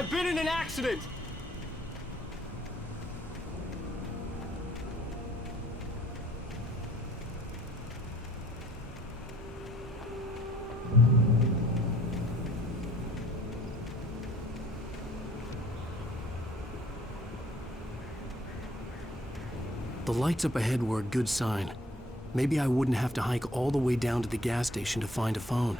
I've been in an accident! The lights up ahead were a good sign. Maybe I wouldn't have to hike all the way down to the gas station to find a phone.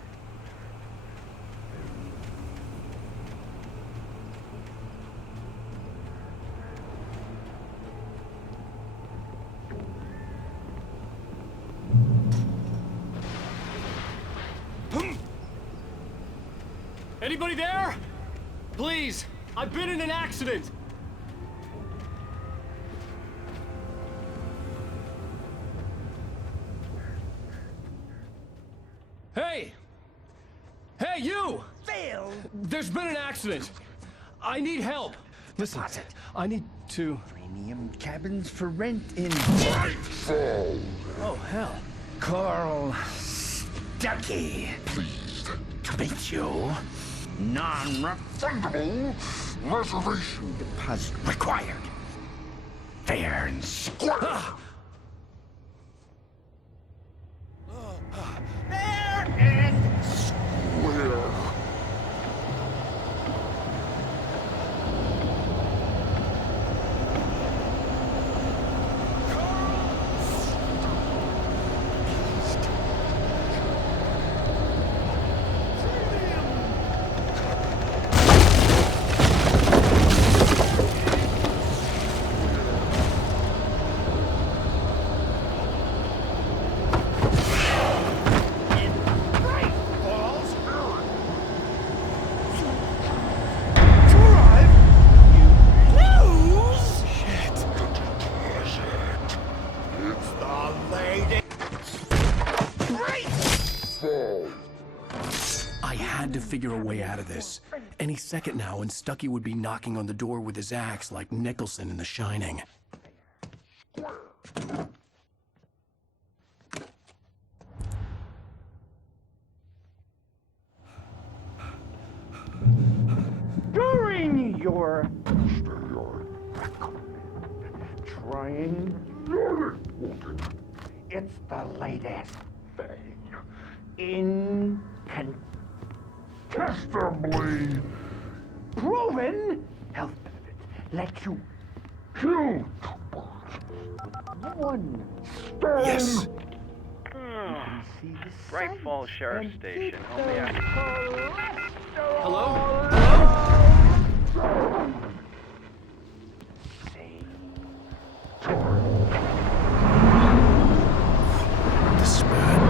Anybody there? Please, I've been in an accident! Hey! Hey, you! Phil! There's been an accident! I need help! Listen, What's it? I need to... Premium cabins for rent in... Oh, hell. Carl Stuckey. Pleased To meet you. Non-refundable reservation deposit required. Fair and square. Fair and where I had to figure a way out of this. Any second now, and Stuckey would be knocking on the door with his axe like Nicholson in The Shining. During your trying, it's the latest thing. Incontestably proven health benefits let you kill one stone. Yes! Bright Falls Sheriff Station. Only after. Hello? This is bad.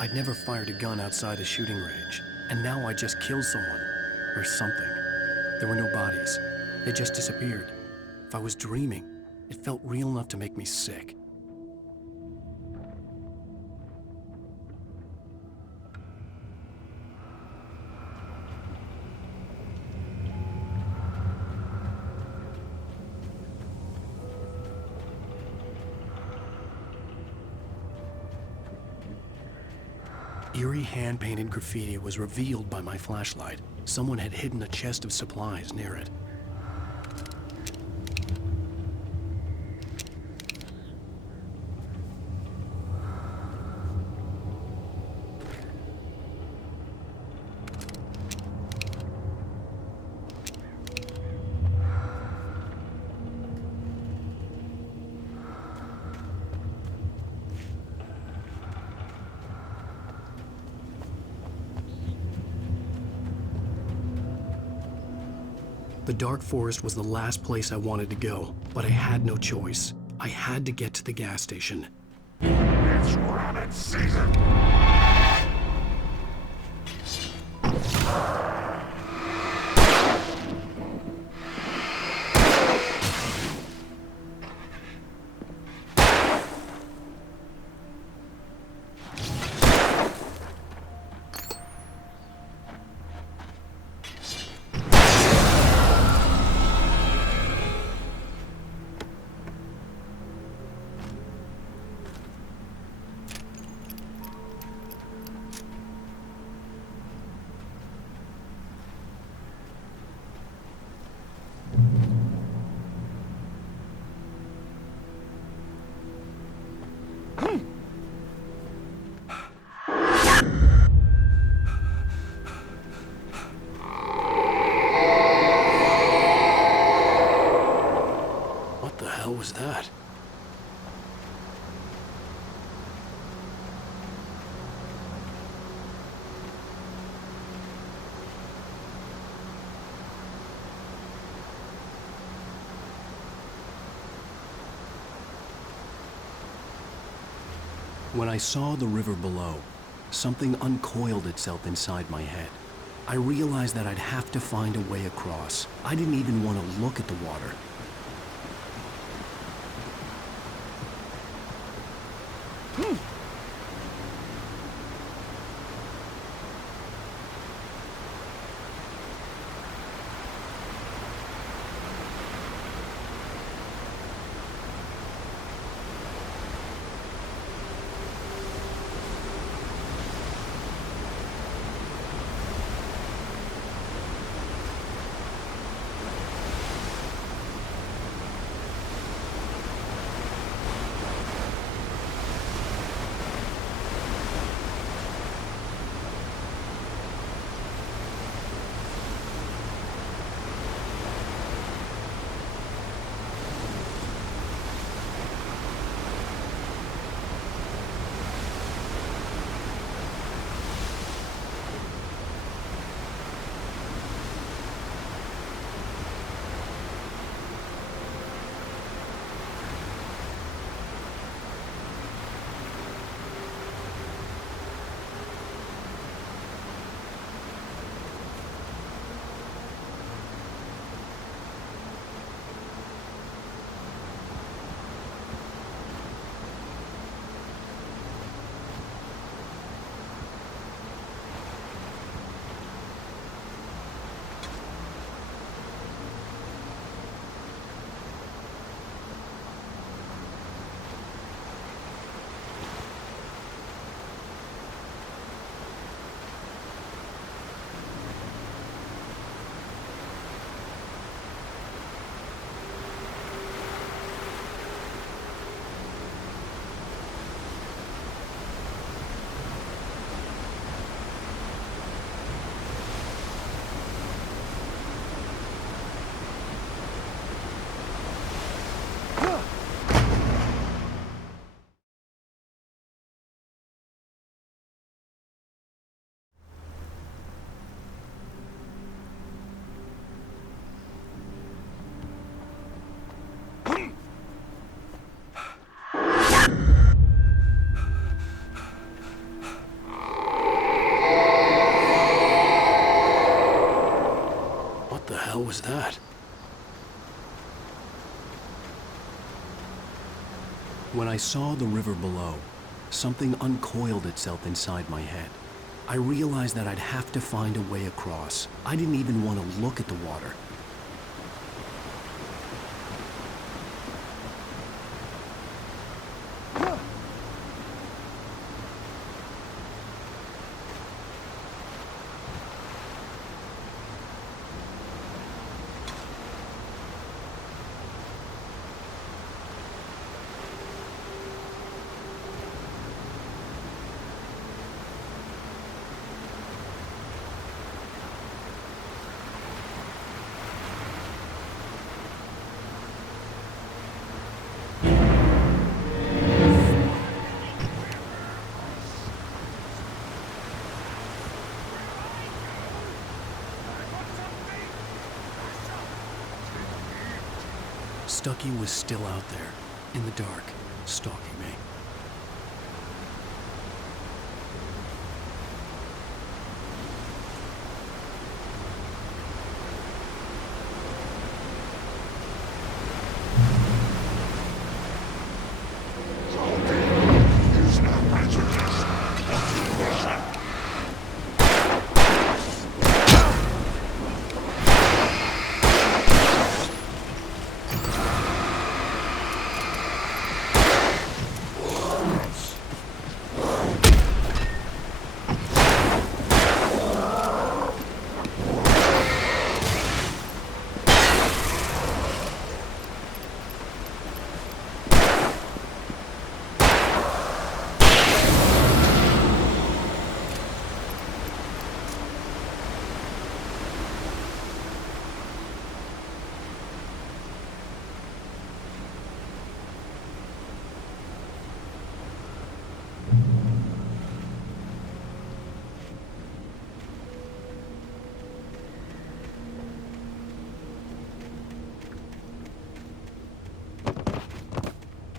I'd never fired a gun outside a shooting range, and now I just killed someone. Or something. There were no bodies. They just disappeared. If I was dreaming, it felt real enough to make me sick. eerie hand-painted graffiti was revealed by my flashlight. Someone had hidden a chest of supplies near it. The dark forest was the last place I wanted to go, but I had no choice. I had to get to the gas station. It's rabbit season! What the hell was that? When I saw the river below, something uncoiled itself inside my head. I realized that I'd have to find a way across. I didn't even want to look at the water. What was that? When I saw the river below, something uncoiled itself inside my head. I realized that I'd have to find a way across. I didn't even want to look at the water. Stucky was still out there, in the dark, stalking me. Is not prejudice. Motivation.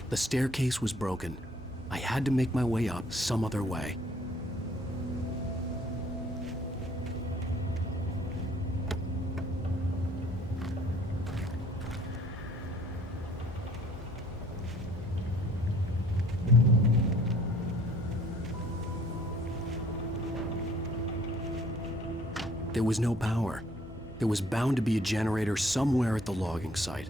The staircase was broken. I had to make my way up some other way. There was no power. There was bound to be a generator somewhere at the logging site.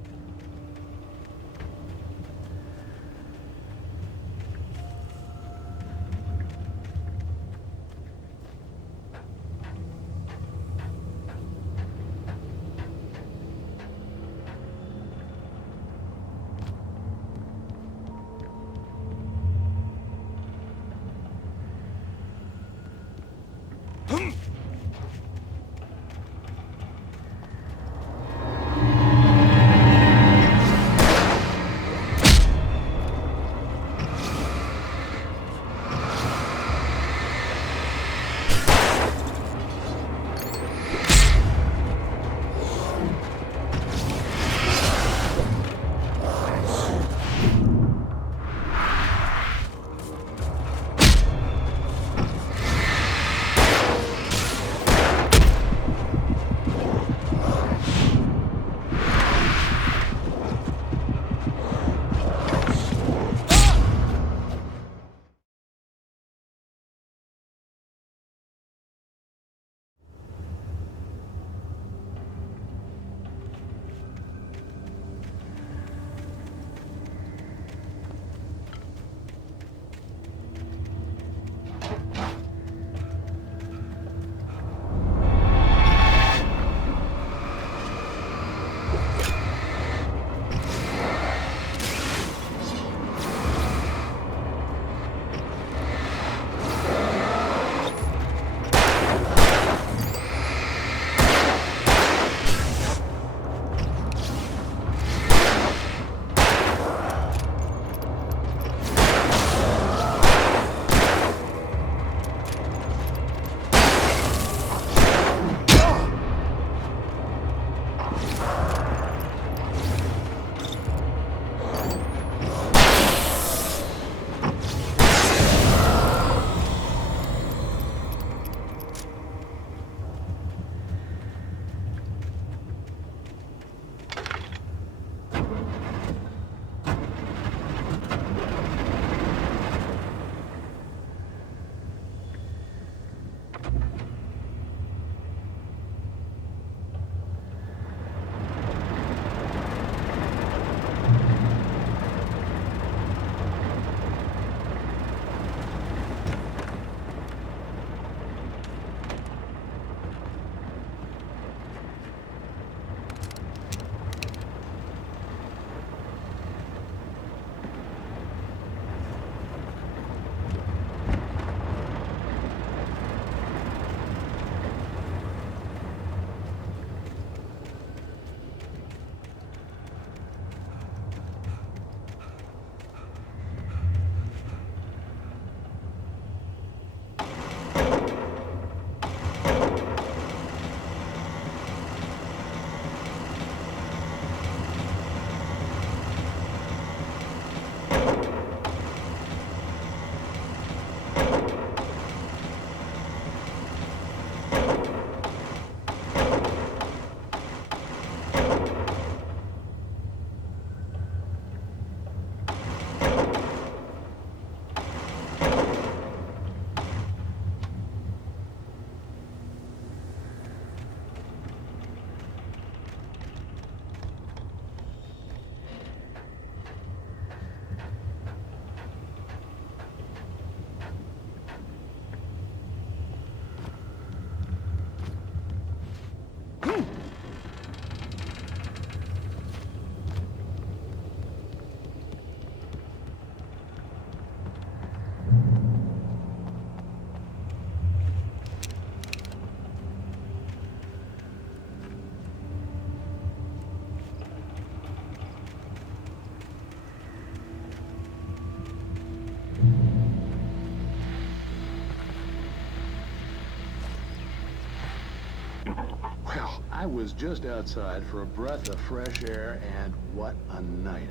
I was just outside for a breath of fresh air, and what a night.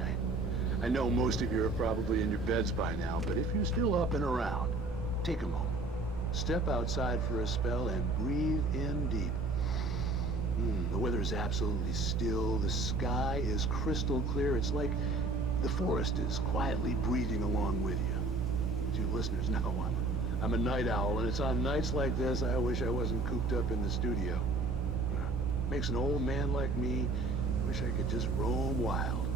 I know most of you are probably in your beds by now, but if you're still up and around, take a moment. Step outside for a spell and breathe in deep. The weather is absolutely still. The sky is crystal clear. It's like the forest is quietly breathing along with you. As you listeners know, I'm a night owl, and it's on nights like this I wish I wasn't cooped up in the studio. Makes an old man like me wish I could just roam wild.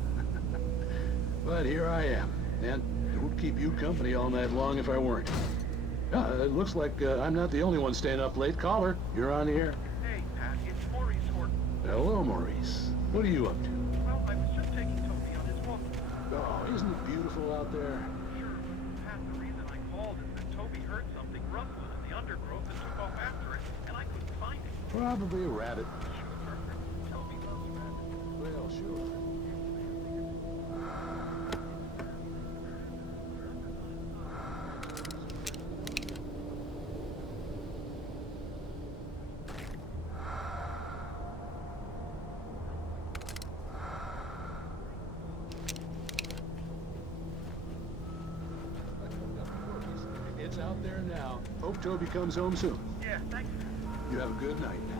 But here I am, and it would keep you company all night long if I weren't. It looks like I'm not the only one staying up late. Caller, you're on the air. Hey, Pat, it's Maurice Horton. Hello, Maurice. What are you up to? Well, I was just taking Toby on his walk. Oh, isn't it beautiful out there? Sure, but Pat, the reason I called is that Toby heard something rustling in the undergrowth and took off after it, and I couldn't find it. Probably a rabbit. Sure, Toby loves rabbits. Well, sure. It's out there now. Hope Toby comes home soon. Yeah, thanks. You have a good night now.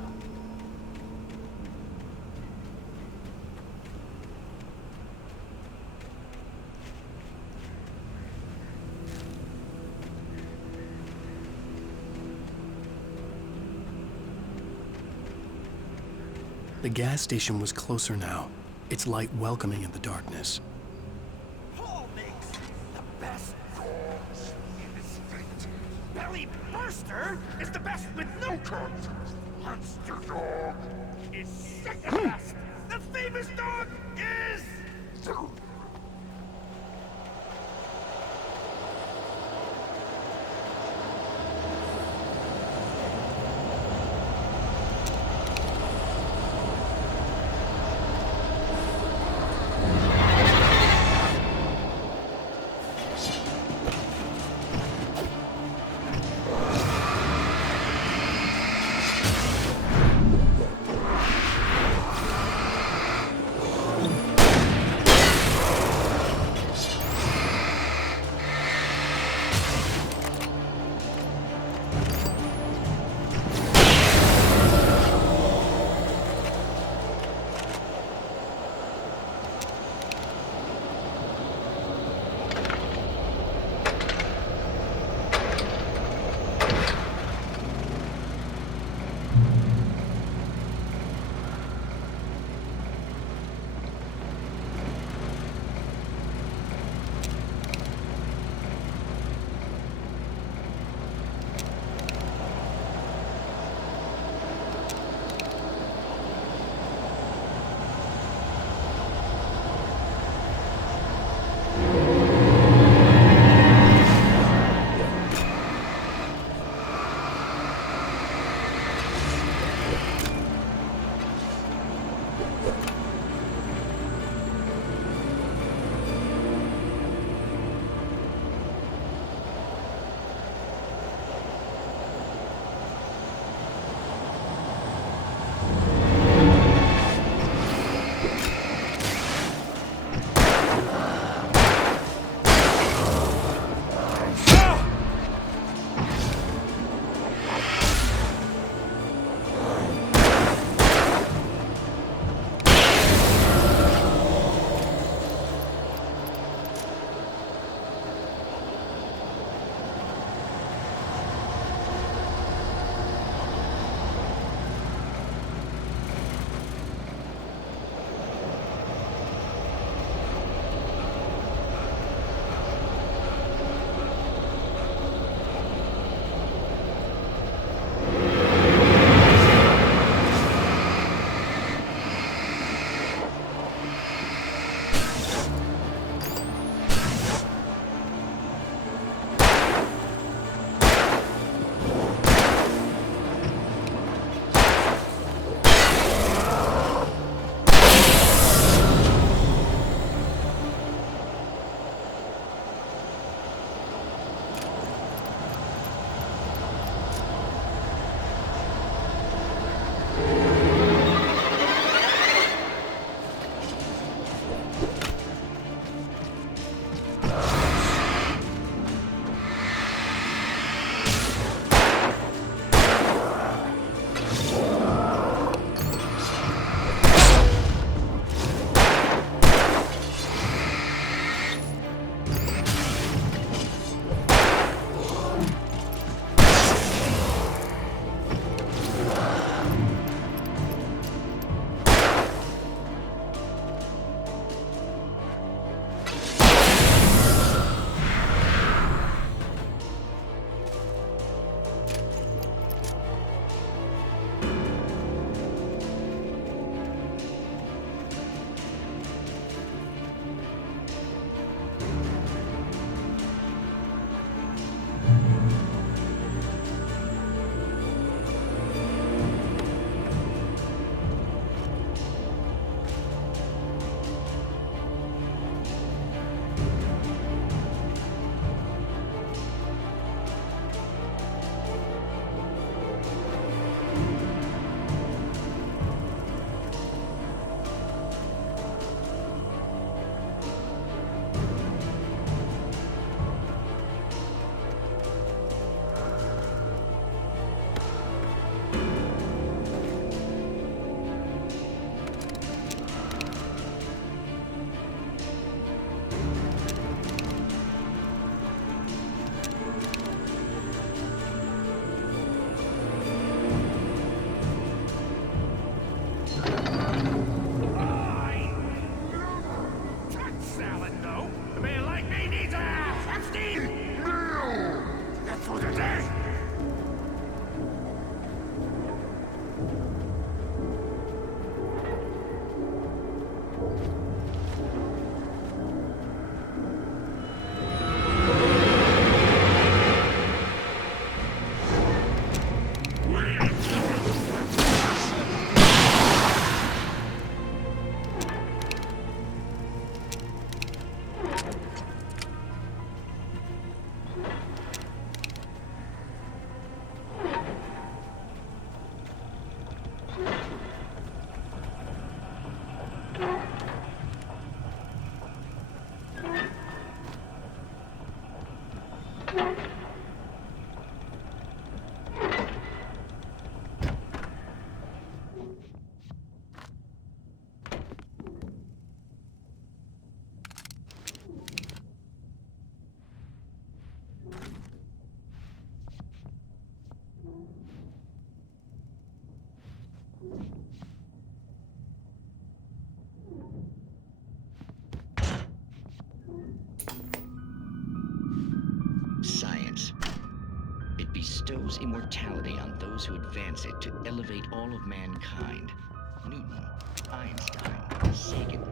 The gas station was closer now, its light welcoming in the darkness. Paul makes the best dogs in the state. Belly Burster is the best with no contest. Monster Dog is second best. The famous dog is... bestows immortality on those who advance it to elevate all of mankind. Newton, Einstein, Sagan.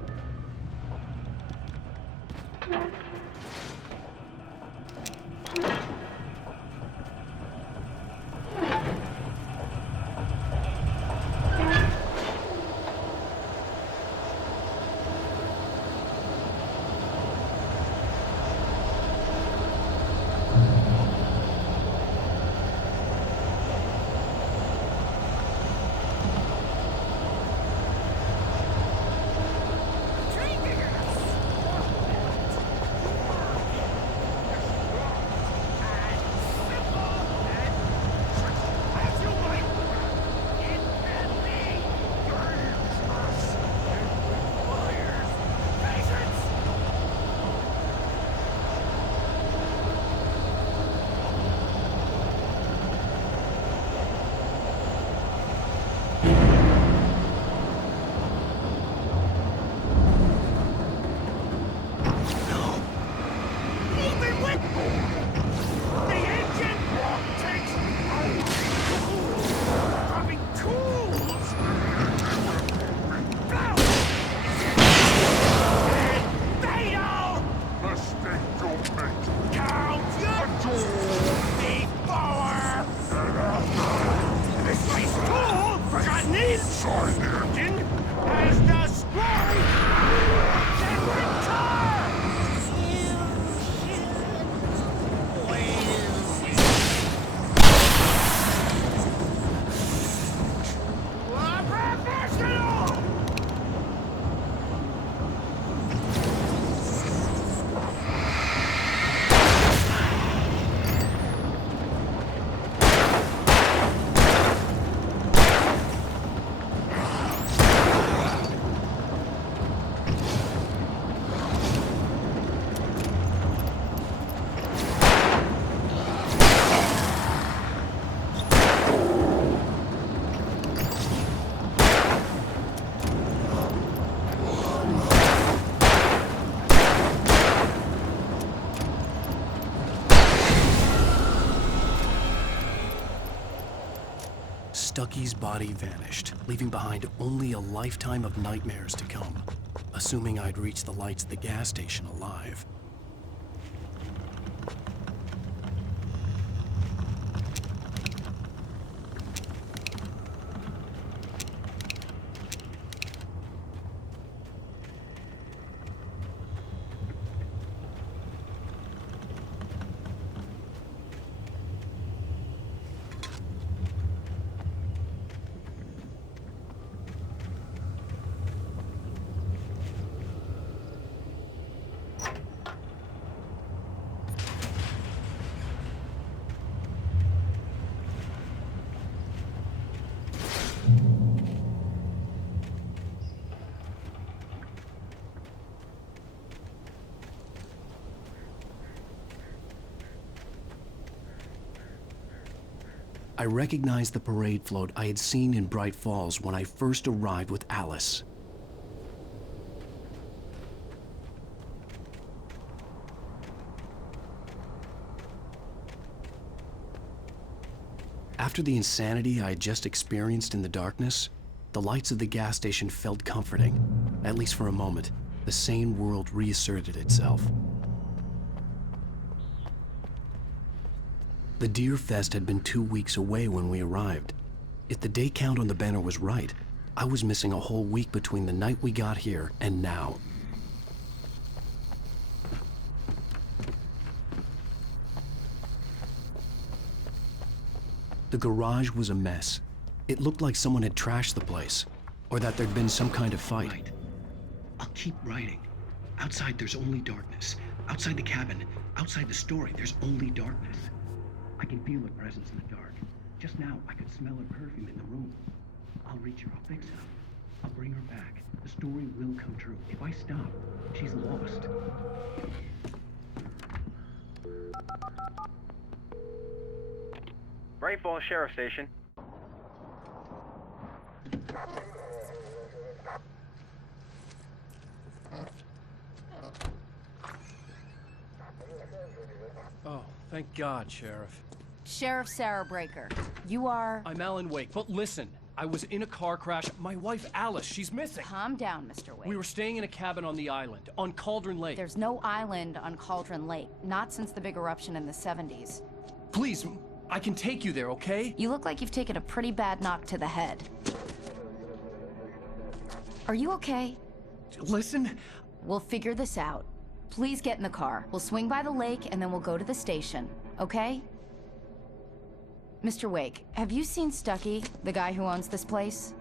Stucky's body vanished, leaving behind only a lifetime of nightmares to come, assuming I'd reached the lights at the gas station alive. I recognized the parade float I had seen in Bright Falls when I first arrived with Alice. After the insanity I had just experienced in the darkness, the lights of the gas station felt comforting. At least for a moment, the sane world reasserted itself. The Deer Fest had been 2 weeks away when we arrived. If the day count on the banner was right, I was missing a whole week between the night we got here and now. The garage was a mess. It looked like someone had trashed the place, or that there'd been some kind of fight. Right. I'll keep writing. Outside, there's only darkness. Outside the cabin, outside the story, there's only darkness. I can feel her presence in the dark. Just now, I could smell her perfume in the room. I'll reach her, I'll fix it. I'll bring her back. The story will come true. If I stop, she's lost. Bright Falls Sheriff Station. Oh, thank God, Sheriff. Sheriff Sarah Breaker. You are... I'm Alan Wake, but listen. I was in a car crash. My wife, Alice, she's missing. Calm down, Mr. Wake. We were staying in a cabin on the island, on Cauldron Lake. There's no island on Cauldron Lake. Not since the big eruption in the 70s. Please, I can take you there, okay? You look like you've taken a pretty bad knock to the head. Are you okay? Listen. We'll figure this out. Please get in the car. We'll swing by the lake and then we'll go to the station, okay? Mr. Wake, have you seen Stucky, the guy who owns this place?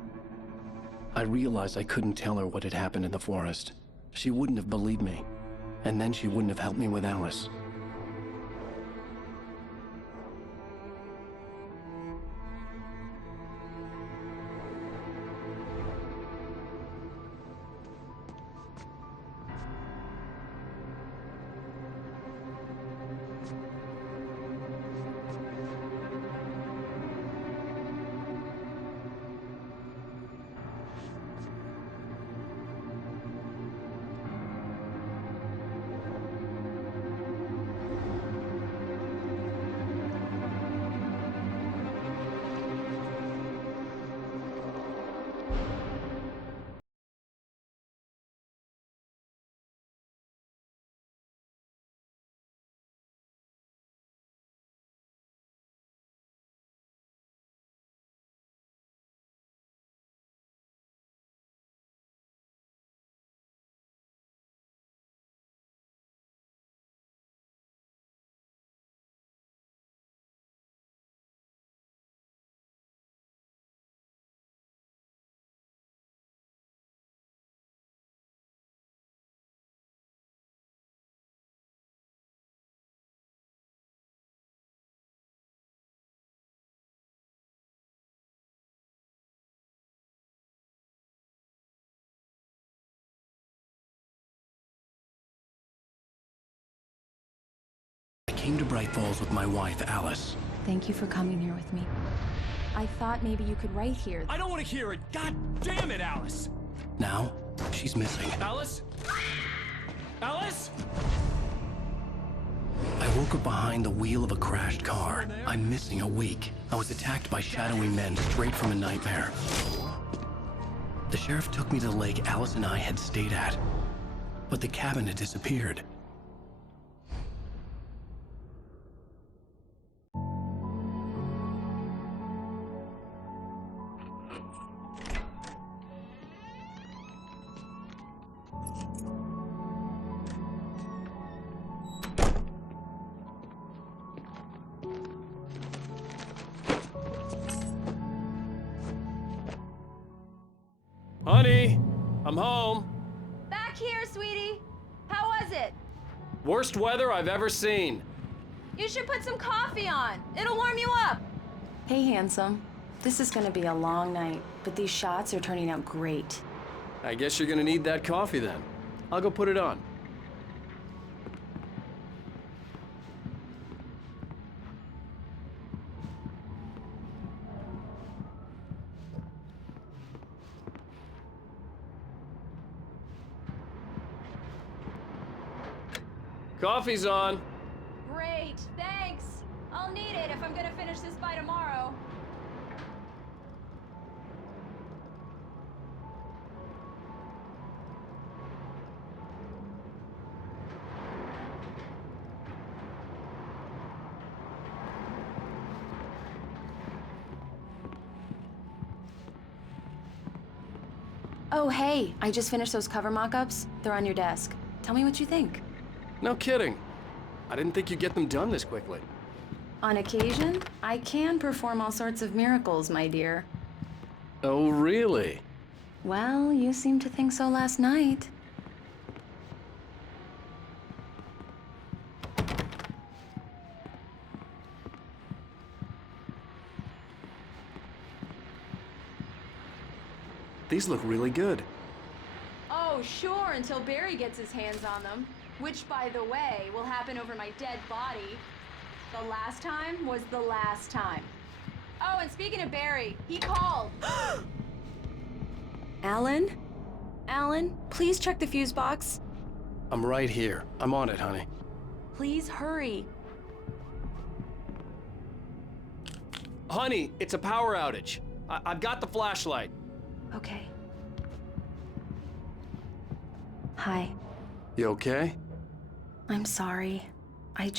I realized I couldn't tell her what had happened in the forest. She wouldn't have believed me. And then she wouldn't have helped me with Alice. I came to Bright Falls with my wife, Alice. Thank you for coming here with me. I thought maybe you could write here. I don't want to hear it! God damn it, Alice! Now, she's missing. Alice? Alice? I woke up behind the wheel of a crashed car. I'm missing a week. I was attacked by shadowy men straight from a nightmare. The sheriff took me to the lake Alice and I had stayed at. But the cabin had disappeared. Honey, I'm home. Back here, sweetie. How was it? Worst weather I've ever seen. You should put some coffee on. It'll warm you up. Hey, handsome. This is gonna be a long night, but these shots are turning out great. I guess you're gonna need that coffee then. I'll go put it on. Coffee's on. Great, thanks. I'll need it if I'm gonna finish this by tomorrow. Oh, hey, I just finished those cover mock-ups. They're on your desk. Tell me what you think. No kidding. I didn't think you'd get them done this quickly. On occasion, I can perform all sorts of miracles, my dear. Oh, really? Well, you seemed to think so last night. These look really good. Oh, sure, until Barry gets his hands on them. Which, by the way, will happen over my dead body. The last time was the last time. Oh, and speaking of Barry, he called. Alan? Alan, please check the fuse box. I'm right here. I'm on it, honey. Please hurry. Honey, it's a power outage. I've got the flashlight. Okay. Hi. You okay? I'm sorry. It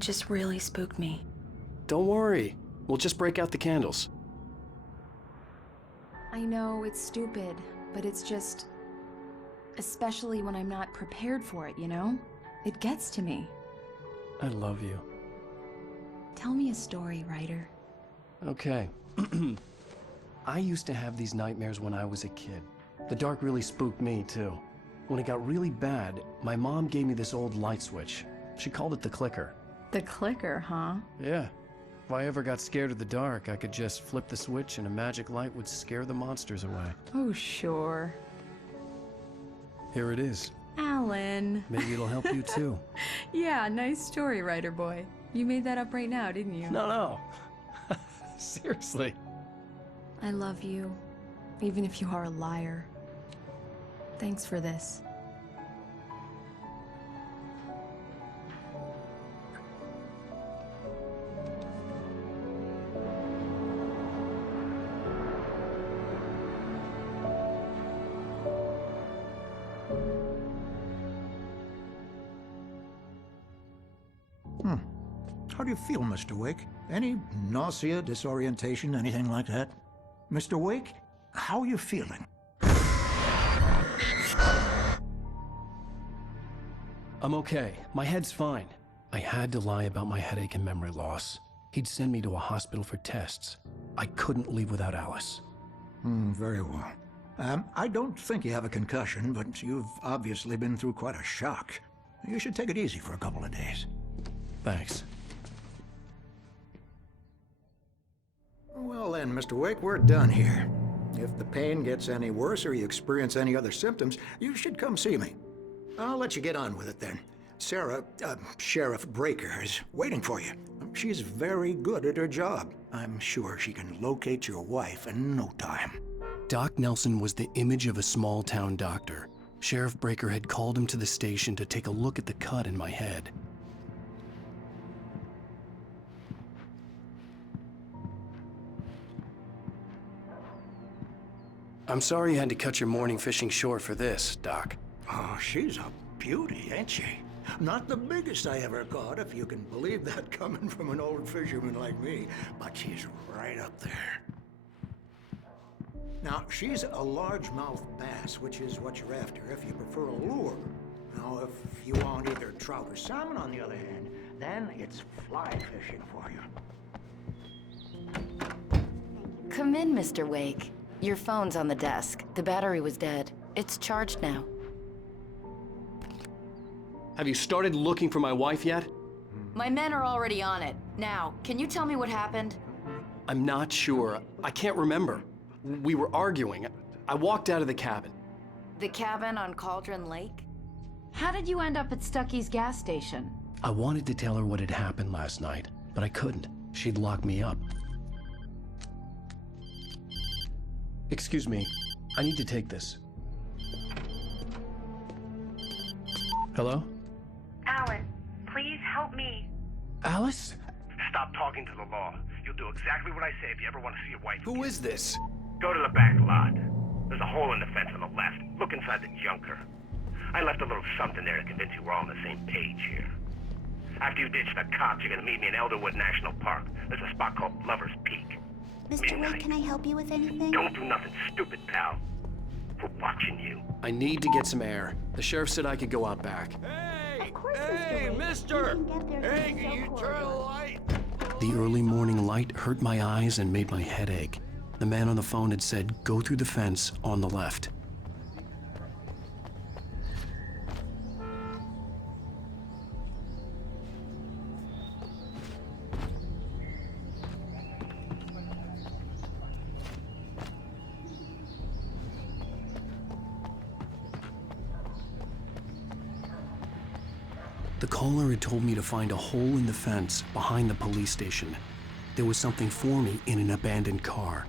just really spooked me. Don't worry. We'll just break out the candles. I know it's stupid, but it's just... Especially when I'm not prepared for it, you know? It gets to me. I love you. Tell me a story, writer. Okay. I used to have these nightmares when I was a kid. The dark really spooked me, too. When it got really bad, my mom gave me this old light switch. She called it the clicker. The clicker, huh? Yeah. If I ever got scared of the dark, I could just flip the switch and a magic light would scare the monsters away. Oh, sure. Here it is. Alan. Maybe it'll help you, too. Yeah, nice story, writer boy. You made that up right now, didn't you? No. Seriously. I love you, even if you are a liar. Thanks for this. How do you feel, Mr. Wake? Any nausea, disorientation, anything like that? Mr. Wake, how are you feeling? I'm okay. My head's fine. I had to lie about my headache and memory loss. He'd send me to a hospital for tests. I couldn't leave without Alice. Very well. I don't think you have a concussion, but you've obviously been through quite a shock. You should take it easy for a couple of days. Thanks. Well then, Mr. Wake, we're done here. If the pain gets any worse or you experience any other symptoms, you should come see me. I'll let you get on with it then. Sarah, Sheriff Breaker, is waiting for you. She's very good at her job. I'm sure she can locate your wife in no time. Doc Nelson was the image of a small-town doctor. Sheriff Breaker had called him to the station to take a look at the cut in my head. I'm sorry you had to cut your morning fishing short for this, Doc. Oh, she's a beauty, ain't she? Not the biggest I ever caught, if you can believe that coming from an old fisherman like me, but she's right up there. Now, she's a largemouth bass, which is what you're after if you prefer a lure. Now, if you want either trout or salmon, on the other hand, then it's fly fishing for you. Come in, Mr. Wake. Your phone's on the desk. The battery was dead. It's charged now. Have you started looking for my wife yet? My men are already on it. Now, can you tell me what happened? I'm not sure. I can't remember. We were arguing. I walked out of the cabin. The cabin on Cauldron Lake? How did you end up at Stucky's gas station? I wanted to tell her what had happened last night, but I couldn't. She'd lock me up. Excuse me. I need to take this. Hello? Alan, please help me. Alice? Stop talking to the law. You'll do exactly what I say if you ever want to see your wife. Who is this? Go to the back lot. There's a hole in the fence on the left. Look inside the junker. I left a little something there to convince you we're all on the same page here. After you ditch the cops, you're gonna meet me in Elderwood National Park. There's a spot called Lover's Peak. Mr. Wake, can I help you with anything? Don't do nothing stupid, pal. We're watching you. I need to get some air. The sheriff said I could go out back. Of course, Mr. Wake. Mister! You can get there Hey, through can the you cell turn the corridor. light? The early morning light hurt my eyes and made my head ache. The man on the phone had said, go through the fence on the left. The caller had told me to find a hole in the fence behind the police station. There was something for me in an abandoned car.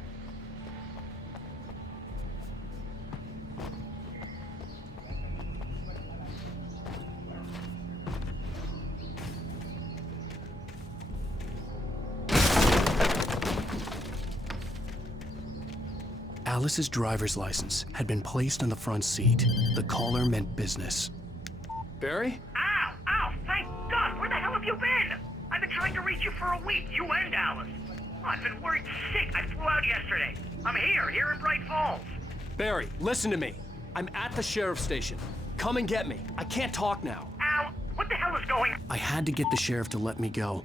Alice's driver's license had been placed on the front seat. The caller meant business. Barry? Ow! Ow! Thank God! Where the hell have you been? I've been trying to reach you for a week, you and Alice. Oh, I've been worried sick. I flew out yesterday. I'm here in Bright Falls. Barry, listen to me. I'm at the sheriff's station. Come and get me. I can't talk now. Al, what the hell is going on? I had to get the sheriff to let me go.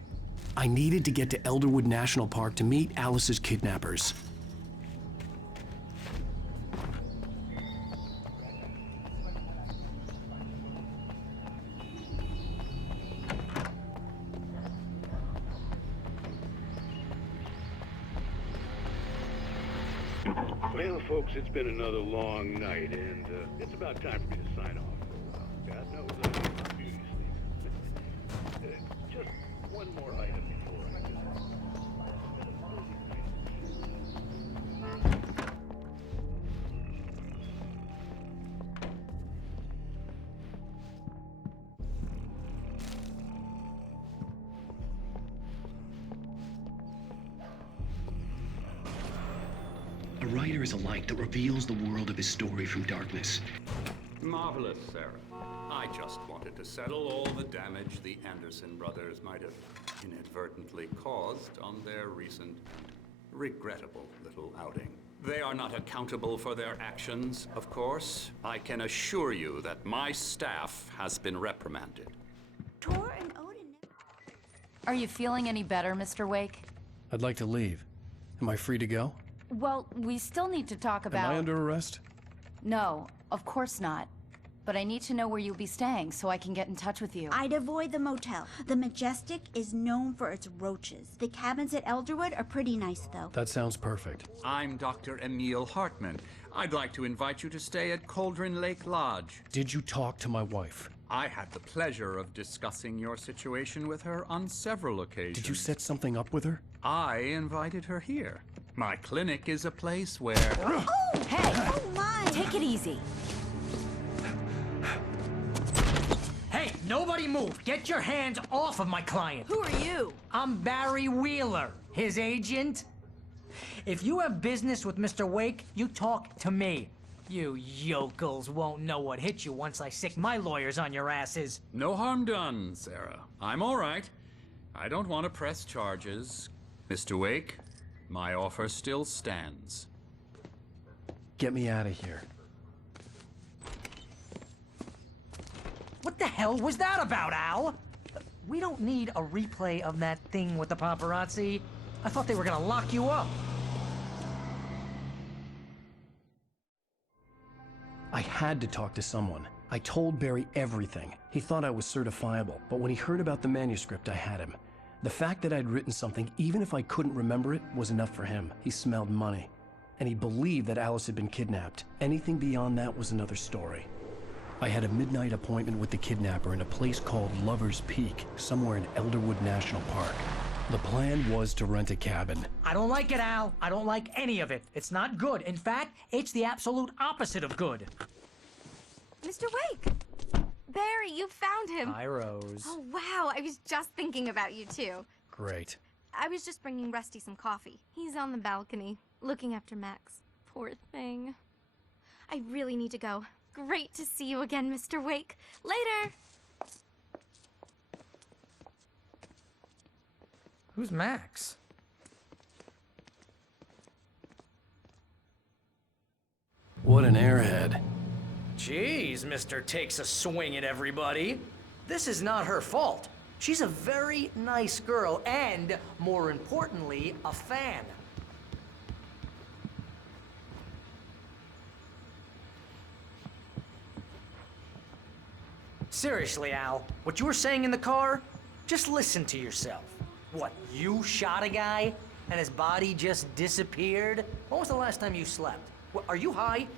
I needed to get to Elderwood National Park to meet Alice's kidnappers. Well, folks, it's been another long night, and it's about time for me to sign off for a while. God knows I need my beauty sleep. Just one more item before I go. A writer is a light that reveals the world of his story from darkness. Marvelous, Sarah. I just wanted to settle all the damage the Anderson brothers might have inadvertently caused on their recent, regrettable little outing. They are not accountable for their actions, of course. I can assure you that my staff has been reprimanded. Tor and Odin. Are you feeling any better, Mr. Wake? I'd like to leave. Am I free to go? Well, we still need to talk about... Am I under arrest? No, of course not. But I need to know where you'll be staying so I can get in touch with you. I'd avoid the motel. The Majestic is known for its roaches. The cabins at Elderwood are pretty nice, though. That sounds perfect. I'm Dr. Emil Hartman. I'd like to invite you to stay at Cauldron Lake Lodge. Did you talk to my wife? I had the pleasure of discussing your situation with her on several occasions. Did you set something up with her? I invited her here. My clinic is a place where... Oh! Hey! Oh, my! Take it easy. Hey, nobody move! Get your hands off of my client! Who are you? I'm Barry Wheeler, his agent. If you have business with Mr. Wake, you talk to me. You yokels won't know what hit you once I sick my lawyers on your asses. No harm done, Sarah. I'm all right. I don't want to press charges. Mr. Wake, my offer still stands. Get me out of here. What the hell was that about, Al? We don't need a replay of that thing with the paparazzi. I thought they were gonna lock you up. I had to talk to someone. I told Barry everything. He thought I was certifiable, but when he heard about the manuscript, I had him. The fact that I'd written something, even if I couldn't remember it, was enough for him. He smelled money. And he believed that Alice had been kidnapped. Anything beyond that was another story. I had a midnight appointment with the kidnapper in a place called Lover's Peak, somewhere in Elderwood National Park. The plan was to rent a cabin. I don't like it, Al. I don't like any of it. It's not good. In fact, it's the absolute opposite of good. Mr. Wake! Barry, you found him. Hi, Rose. Oh, wow. I was just thinking about you, too. Great. I was just bringing Rusty some coffee. He's on the balcony, looking after Max. Poor thing. I really need to go. Great to see you again, Mr. Wake. Later! Who's Max? What an airhead. Jeez, Mr. Takes a swing at everybody. This is not her fault. She's a very nice girl and, more importantly, a fan. Seriously, Al, what you were saying in the car, just listen to yourself. What, you shot a guy and his body just disappeared? When was the last time you slept? What, are you high?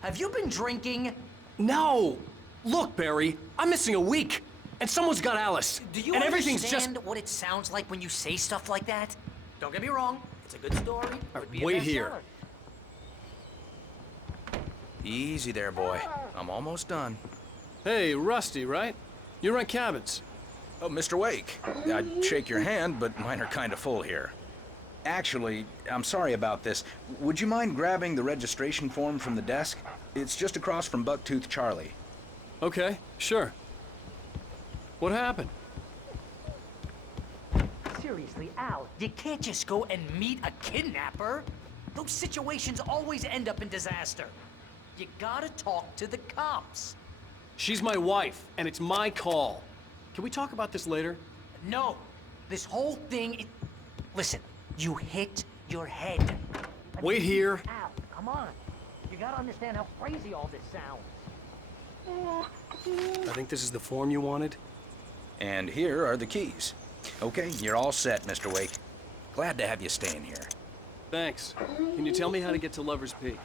Have you been drinking? No! Look, Barry, I'm missing a week, and someone's got Alice. Do you and everything's understand just... what it sounds like when you say stuff like that? Don't get me wrong, it's a good story. Could be a wait here. bestseller. Easy there, boy. I'm almost done. Hey, Rusty, right? You rent cabins. Oh, Mr. Wake, I'd shake your hand, but mine are kind of full here. Actually, I'm sorry about this. Would you mind grabbing the registration form from the desk? It's just across from Bucktooth Charlie. Okay, sure. What happened? Seriously, Al, you can't just go and meet a kidnapper. Those situations always end up in disaster. You gotta talk to the cops. She's my wife, and it's my call. Can we talk about this later? No. This whole thing. Listen, you hit your head. Wait here. Al, come on. You gotta understand how crazy all this sounds. I think this is the form you wanted. And here are the keys. Okay, you're all set, Mr. Wake. Glad to have you staying here. Thanks. Can you tell me how to get to Lover's Peak?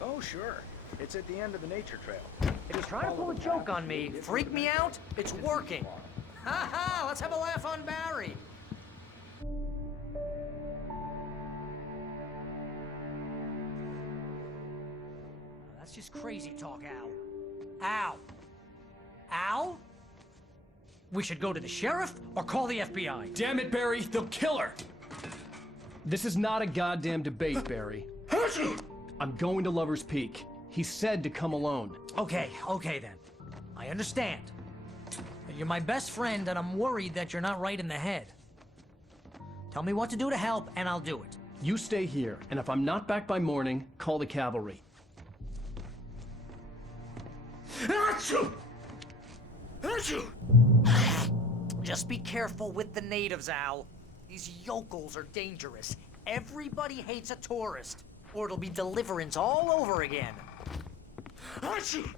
Oh, sure. It's at the end of the nature trail. If he's trying to pull a joke on me, freak me out, it's working. Ha ha! Let's have a laugh on Barry. That's just crazy talk, Al. Al! Al? We should go to the sheriff or call the FBI. Damn it, Barry! They'll kill her! This is not a goddamn debate, Barry. I'm going to Lover's Peak. He said to come alone. Okay then. I understand. You're my best friend, and I'm worried that you're not right in the head. Tell me what to do to help, and I'll do it. You stay here, and if I'm not back by morning, call the cavalry. Achoo! Achoo! Just be careful with the natives, Al. These yokels are dangerous. Everybody hates a tourist, or it'll be Deliverance all over again. Achoo!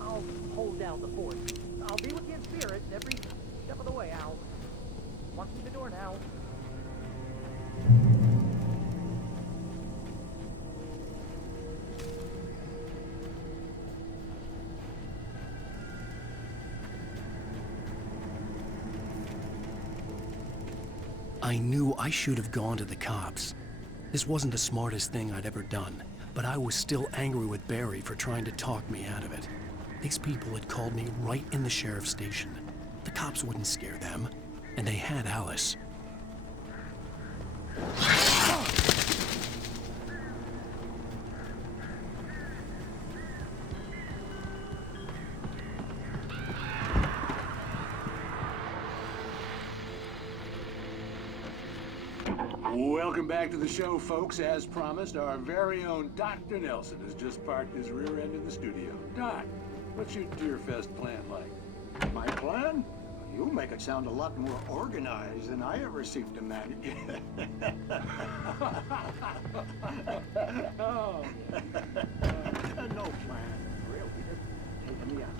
I'll hold down the fort. I'll be with you in spirit every step of the way, Al. Walk through the door now. I knew I should have gone to the cops. This wasn't the smartest thing I'd ever done, but I was still angry with Barry for trying to talk me out of it. These people had called me right in the sheriff's station. The cops wouldn't scare them, and they had Alice. Welcome back to the show, folks. As promised, our very own Dr. Nelson has just parked his rear end in the studio. Doc, what's your Deerfest plan like? My plan? You make it sound a lot more organized than I ever seem to manage. Oh. No plan. Really, just taking me out.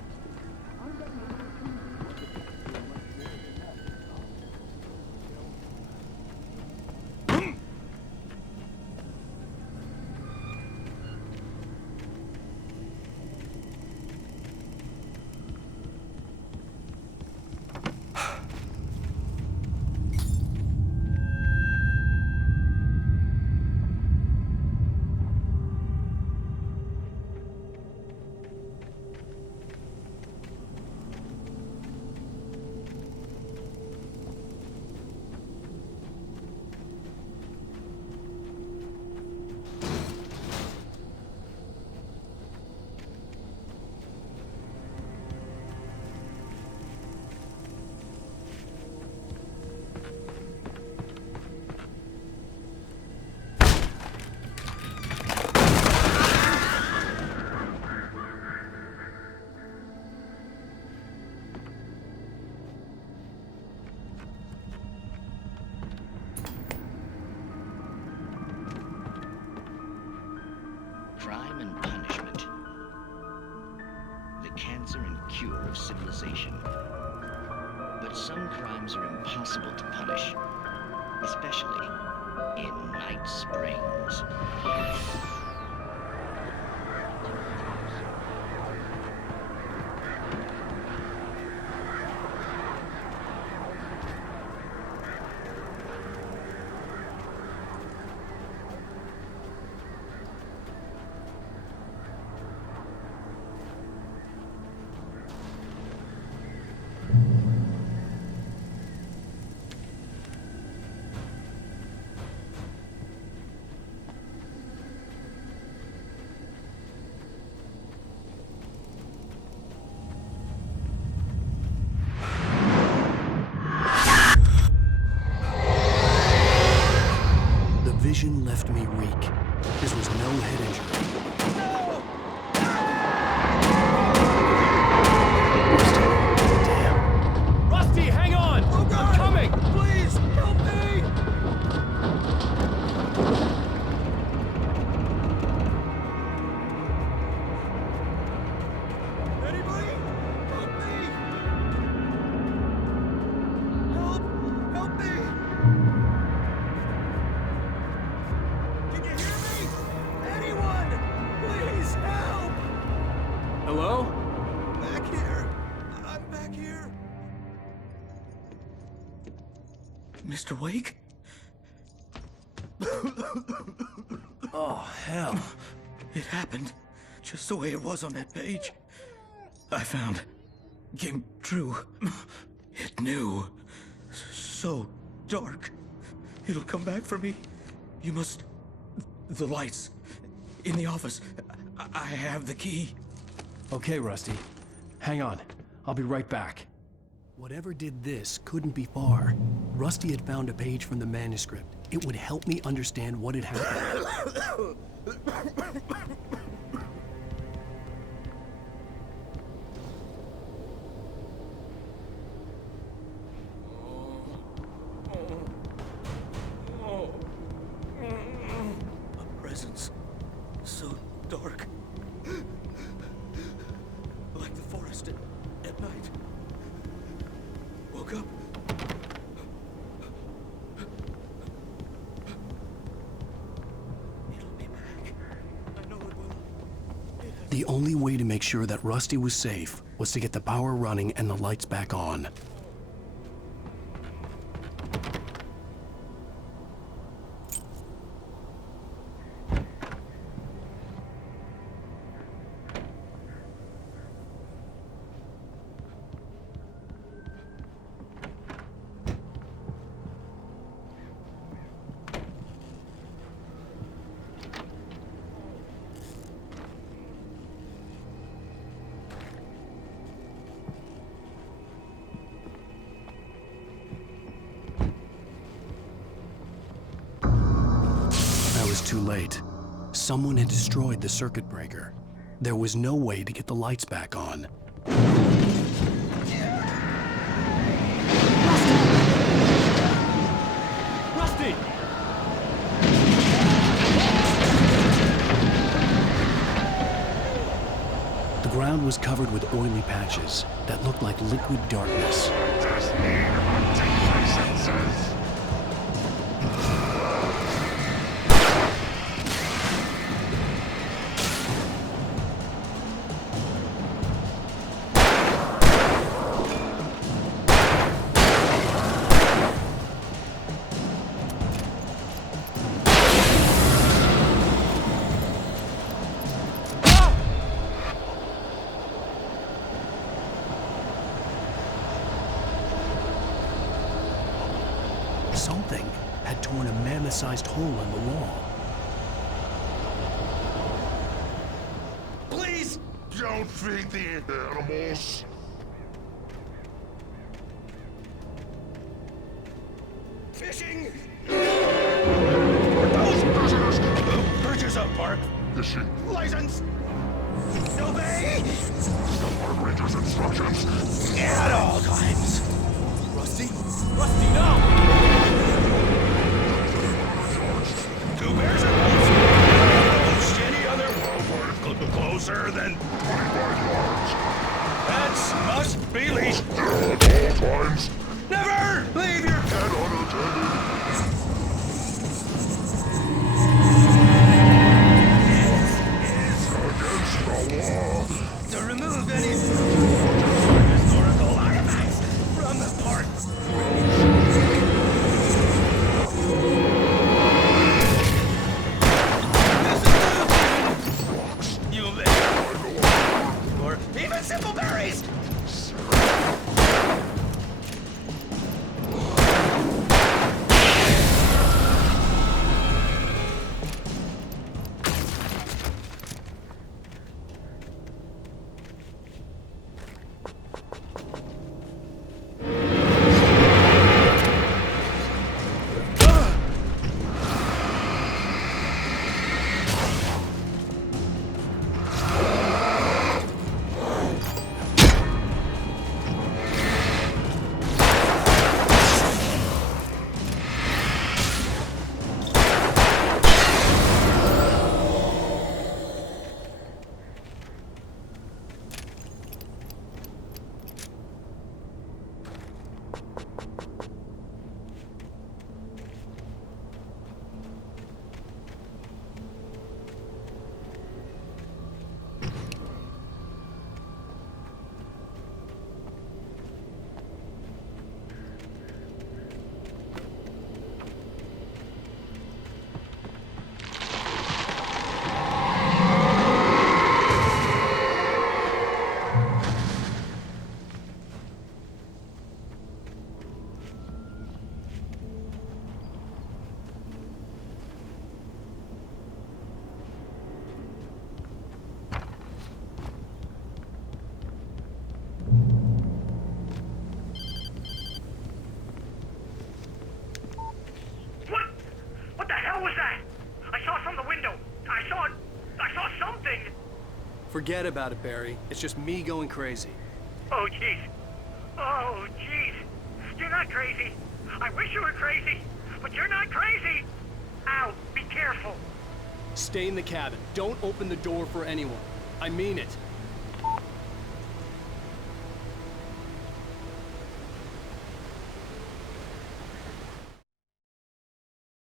crime and punishment. The cancer and cure of civilization. But some crimes are impossible to punish, especially in Night Springs. Vision left me weak. This was no head injury. Damn. Rusty, hang on! Oh God! I'm coming! Please, help me! Anybody? Help me! Help me! Can you hear me? Anyone? Please help! Hello? Back here. I'm back here. Mr. Wake? Oh, hell. It happened just the way it was on that page. I found. Came true. It knew. So dark. It'll come back for me. You must. The lights. In the office. I have the key. Okay, Rusty. Hang on. I'll be right back. Whatever did this couldn't be far. Rusty had found a page from the manuscript. It would help me understand what had happened. A presence. So dark. Like the forest at night. Woke up. It'll be back. I know it will. The only way to make sure that Rusty was safe was to get the power running and the lights back on. Too late. Someone had destroyed the circuit breaker. There was no way to get the lights back on. Rusty! The ground was covered with oily patches that looked like liquid darkness. Just need antidepressants. Something had torn a mammoth-sized hole in the wall. Please! Don't feed the animals. Fishing! Purchase up, Park. Fishing. License! Obey! Park Ranger's instructions. At all times! Rusty? Rusty, no! Two bears and wolves! Any other wolf? Forget about it, Barry. It's just me going crazy. Oh, jeez. Oh, jeez. You're not crazy. I wish you were crazy, but you're not crazy. Ow, be careful. Stay in the cabin. Don't open the door for anyone. I mean it.